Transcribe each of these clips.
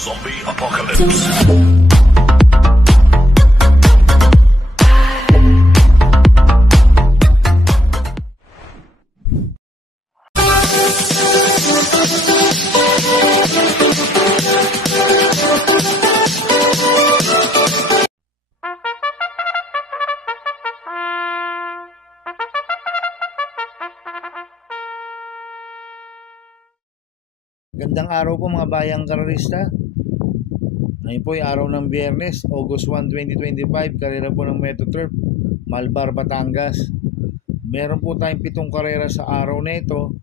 Zombie Apocalypse. Gandang araw po mga bayang karerista. Ngayon po ay araw ng Biyernes, August 1, 2025. Karera po ng Metro Turf, Malbar, Batangas. Meron po tayong 7 karera sa araw na ito.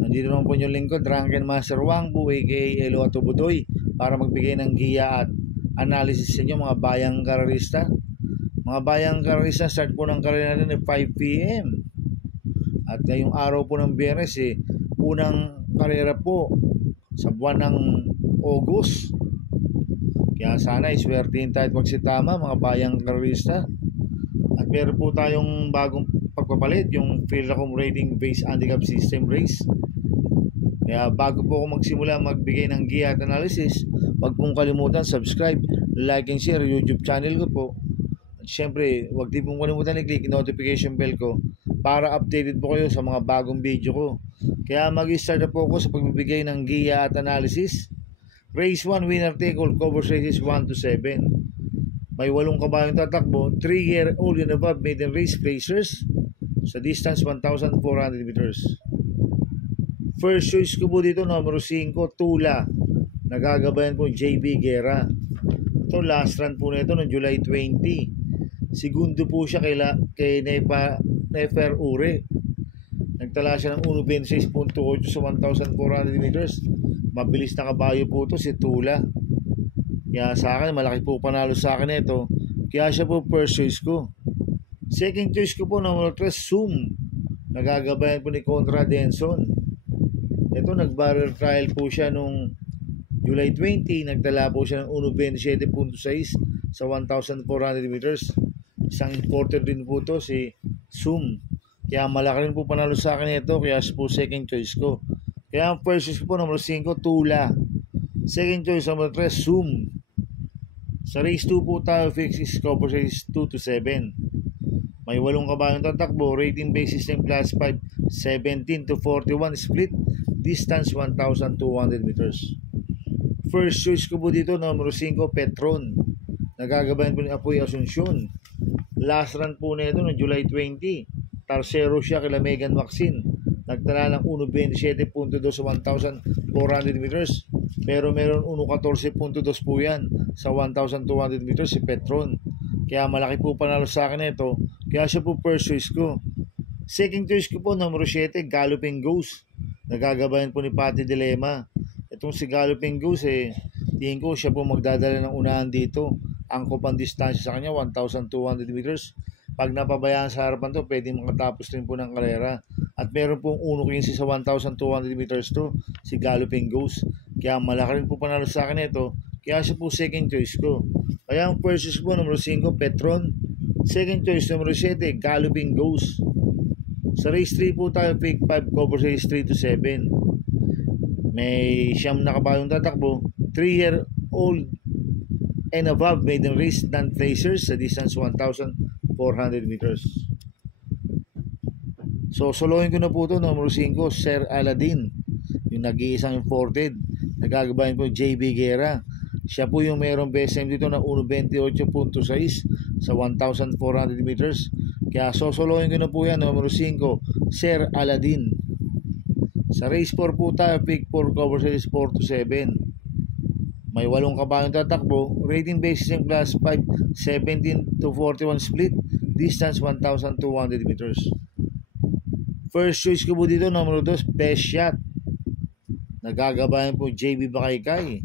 Nandito naman po yung lingkod, Drunken Master Wang po, aka Elo Atubudoy, para magbigay ng giya at analysis sa inyo mga bayang karerista. Mga bayang karerista, start po ng karera natin ay 5 PM. At ngayong araw po ng Biyernes, unang karera po sa buwan ng August. Kaya sana iswertihin tayo at magsitama mga bayang karerista. At meron po tayong bagong pagpapalit, yung Philracom Rating Based Handicap System Race. Kaya bago po ako magsimula magbigay ng giya at analysis, huwag pong kalimutan subscribe, like and share YouTube channel ko po. At syempre, huwag din pong kalimutan i-click notification bell ko para updated po kayo sa mga bagong video ko. Kaya mag-start na po ako sa pagbibigay ng giya at analysis. Race 1, winner take all, covers races 1 to 7. May 8 kabayong tatakbo, 3-year-old and above maiden race racers sa distance 1,400 meters. First choice ko po dito, numero 5, Tula. Nagagabayan po JB Guerra. Ito, last run po nito noong July 20. Segundo po siya kay Nefer Ure. Nagtala siya ng 1.26.8 sa 1,400 meters. Mabilis na kabayo po ito si Tula. Kaya sa akin, malaki po panalo sa akin ito. Kaya siya po first choice ko. Second choice ko po, number 3, Zoom. Nagagabayan po ni Conrad Denson. Ito, nag-barrel trial po siya nung July 20. Nagtala po siya ng 1.27.6 sa 1,400 meters. Isang importer din po ito, si Zoom. Kaya malaki rin po panalo sa akin ito, kaya po second choice ko. Kaya ang first choice ko po, number 5, Tula. Second choice, number 3, Zoom. Sa race 2 po tayo, fix is cover race 2 to 7. May 8 kabayong tatakbo, rating base system class 5, 17 to 41 split, distance 1,200 meters. First choice ko po dito, number 5, Petron. Nagagabayan po ni Apoy Asuncion. Last run po na ito noong July 20. Tercero siya kila Megan Maxine. Nagtala ng 1.27.2 sa 1,400 meters. Pero meron 1.14.2 po yan sa 1,200 meters si Petron. Kaya malaki po panalo sa akin ito. Kaya siya po first choice ko. Second choice ko po, numero 7, Galloping Ghost. Nagagabayan po ni Patty Dilema. Itong si Galloping Ghost, tingin ko siya po magdadala ng unahan dito. Angkop ang distansya sa kanya, 1,200 meters. Pag napabayaan sa harapan to, pwede makatapos rin po ng karera. At meron pong 1.15 sa 1,200 meters to, si Galloping Ghost. Kaya malaki rin po panalo sa akin ito. Kaya siya po second choice ko. Kaya ang first choice po, numero 5, Petron. Second choice, numero 7, Galloping Ghost. Sa race 3 po tayo, pick 5, cover race 3 to 7. May siyam na kabayong tatakbo, 3-year-old and above maiden race non-placers sa distance 1,400 meters. So solohin ko na po ito, numero 5, Sir Aladdin, yung nag-iisang imported. Nagagabayan po JB Guerra. Siya po yung mayroong best time dito na 1.28.6 sa 1,400 meters. Kaya sosolohin ko na po yan, numero 5, Sir Aladdin. Sa race 4 po tayo, pick 4, cover race 4 to 7. May 8 kabayong tatakbo, rating basis in class 5, 17 to 41 split, distance 1,200 meters. First choice ko po dito, numero 2, Best Shot. Nagagabayan po JB Bakaykay.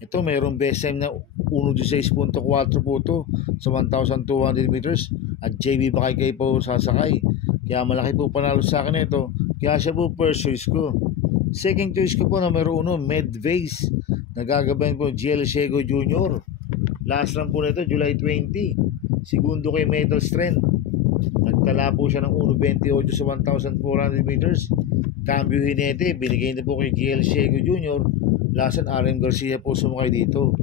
Ito, mayroong best time na 1.16.4 po ito sa 1,200 meters. At JB Bakaykay po sasakay. Kaya malaki po panalo sa akin ito. Kaya siya po first choice ko. Second choice ko po, numero 1, Medvase. Nagagabayan po GL Shego Jr. Last run po nito, July 20. Segundo kay Metal Strength. Nagtala po siya ng 1.28 sa 1,400 meters. Cambio Hinete, binigay na po kay GL Ciego Jr. Lasan RM Garcia po sumakay dito.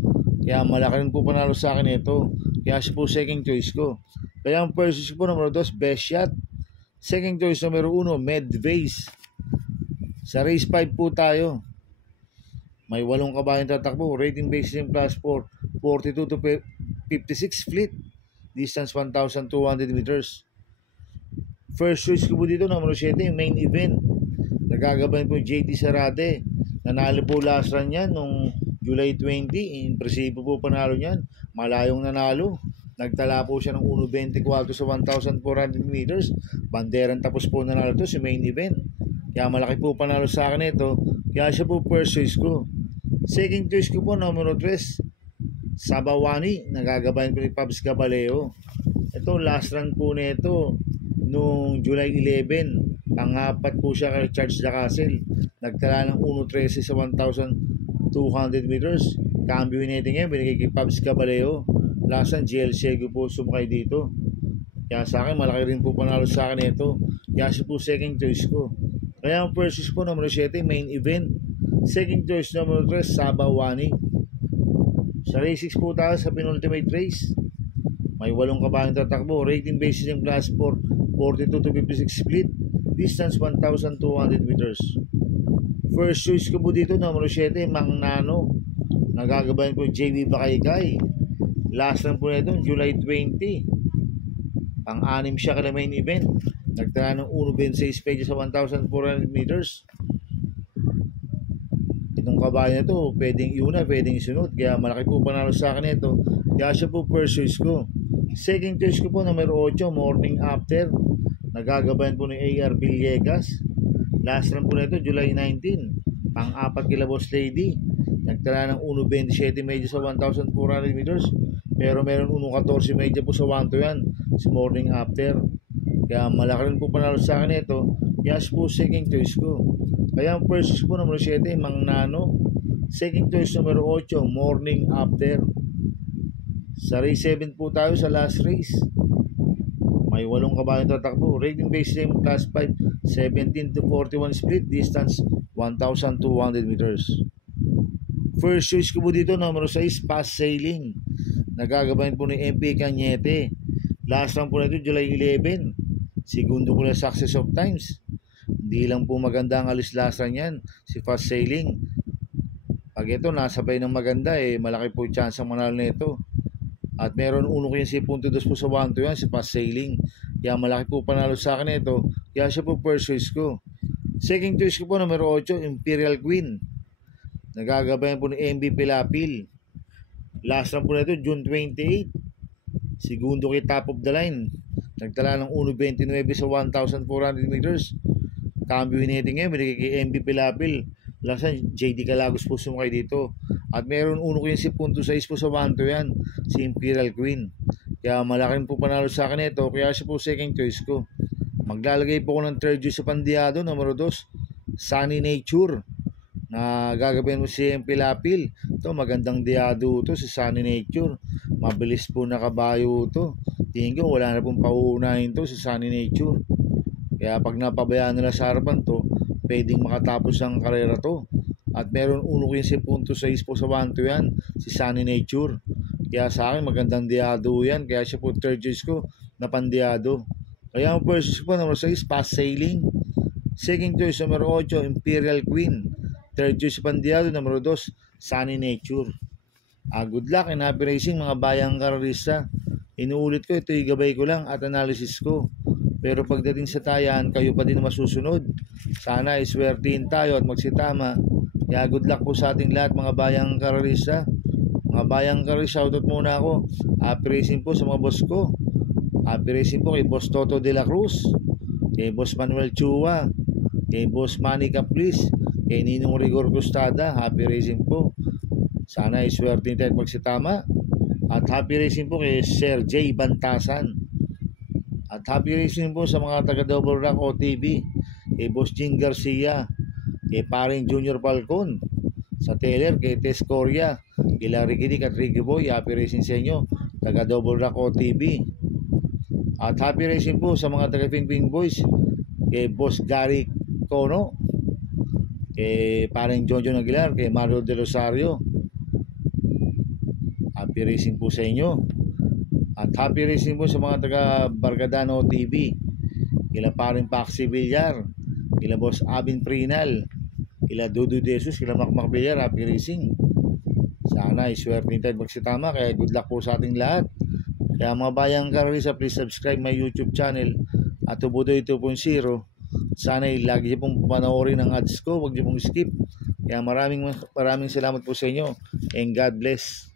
Kaya malaki rin po panalo sa akin ito. Kaya siya po second choice ko. Kaya ang first choice ko numero 2, Best Shot. Second choice numero 1, Medvase. Sa race 5 po tayo. May 8 kabayan tatakbo. Rating basis in class 4, 42 to 56 fleet. Distance 1,200 meters. First choice ko po dito, numero 7, main event. Nagagabayan po JT Sarate. Nanalo po last run yan nung July 20. Impresibo po panalo niyan. Malayong nanalo. Nagtala po siya ng 1.24 sa 1,400 meters. Banderan tapos po nanalo to si main event. Kaya malaki po panalo sa akin ito. Kaya siya po first choice ko. Second choice ko po, numero 3, Sabawani. Nagagabayan po ni Pabs Caballeo. Ito, last run po nito nung July 11. Pang-apat po siya kay Charles Jacasel. Nagtala ng 1.13 sa 1,200 meters. Cambio Hinete ngayon, binigay kay Pabs Caballeo. Last run, GL Ciego po sumakay dito. Kaya sa akin, malaki rin po panalo sa akin ito. Kaya siya po second choice ko. Kaya ang first choice ko, numero 7, main event. Second choice, numero 3, Sabawani. Sa race 6 po tayo sa penultimate race. May 8 kabayan tatakbo. Rating basis in class 4, 42 to 56 split. Distance 1,200 meters. First choice ko po dito, numero 7, Mang Nano. Nagagabayan po JV Bakaykay. Last run po nito, July 20. Pang-anim siya kada main event. Nagtala ng 1.26 pages sa 1,400 meters. Itong kabayan na ito, pwedeng iuna, pwedeng isunod. Kaya malaki po panalo sa akin ito. Kaya siya po first choice ko. Second choice ko po, numero 8, Morning After. Nagagabayan po ni AR Villegas. Last run po nito, July 19. Pang-apat kila Boss Lady. Nagtala ng 1.27 medyo sa 1,400 meters. Pero meron 1.14 medyo po sa 1 to yan. Si Morning After. Kaya malaki rin po panalo sa akin ito. Kaya po second choice ko. Kaya ang first choice po, numero 7, Mang Nano. Second choice, numero 8, Morning After. Sa race 7 po tayo sa last race. May 8 kabayan tatakbo. Rating base in class 5, 17 to 41 split. Distance 1,200 meters. First choice ko po dito, numero 6, Fast Sailing. Nagagabayan po ni MP Cañete. Last run po nito, July 11. Segundo ko na Success of Times. Hindi lang po maganda ang alis last run yan. Si Fast Sailing. Pag ito nasabay ng maganda, malaki po chance ang manalo nito. At meron 1.2 po sa 1 to yan, si Fast Sailing. Kaya malaki po panalo sa akin ito. Kaya siya po first choice ko. Second choice ko po, numero 8, Imperial Queen. Nagagabayan po ni MB Pilapil. Last run po na ito, June 28. Segundo kay Top of the Line. Nagtala ng 1.29 sa 1,400 meters. Cambio Hinete ngayon, binigay kay MB Pilapil. Lasan, JD Calagos po sumakay dito. At meron 1.6 po sa 1 to yan, si Imperial Queen. Kaya malaking po panalo sa akin ito. Kaya siya po second choice ko. Maglalagay po ko ng third choice sa Pandiado, numero 2, Sunny Nature. Na gagabayan mo si MP Lapil. Ito, magandang diado to si Sunny Nature. Mabilis po na kabayo to. Tingin ko wala na pong pauunahin to si Sunny Nature. Kaya pag napabayaan nila sa harapan to, pwedeng makatapos ang karera to. At meron 1.6 po sa 1 to yan, si Sunny Nature. Kaya sa akin magandang diado yan. Kaya siya po third choice ko na pandiado. Kaya ang first choice po, number 6, Fast Sailing. Second choice, number 8, Imperial Queen. Third choice pandiado, number 2, Sunny Nature. Good luck and happy racing mga bayang karalista. Inuulit ko, ito gabay ko lang at analysis ko. Pero pagdating sa tayan, kayo pa din masusunod. Sana iswertihin tayo at magsitama. Kaya good luck po sa ating lahat mga bayang karalista. Mga bayang karalista, shoutout muna ako. Happy racing po sa mga boss ko. Happy racing po kay Boss Toto de la Cruz, kay Boss Manuel Chua, kay Boss Manny Caplis, kay Ninong Rigor Costada. Happy racing po. Sana iswerte tayo at magsitama. At happy racing po kay Sir J. Bantasan. At happy racing po sa mga taga Double Rock OTV, kay Boss Jing Garcia, kay Paring Junior Falcon, sa Taylor, kay Tess Coria, kay Larry Gidik at Ricky Boy. Happy racing sa inyo, taga Double Rock OTV. At happy racing po sa mga taga Ping Ping Boys, kay Boss Gary Kono, kay parang Jojo Aguilar, kay Mario De Rosario. Happy racing po sa inyo. At happy racing po sa mga taga Bargadano TV. Kila paring Paxi Villar, kila Boss Abin Prinal, kila Dudu Jesus, kila Macmac Villar. Happy racing. Sana iswerte tayo magsitama. Kaya good luck po sa ating lahat. Kaya mga bayang karalista, please subscribe my YouTube channel at Tubudoy 2.0. Sana lagi niyo pong panoorin ang ads ko. Huwag niyo pong skip. Kaya maraming salamat po sa inyo. And God bless.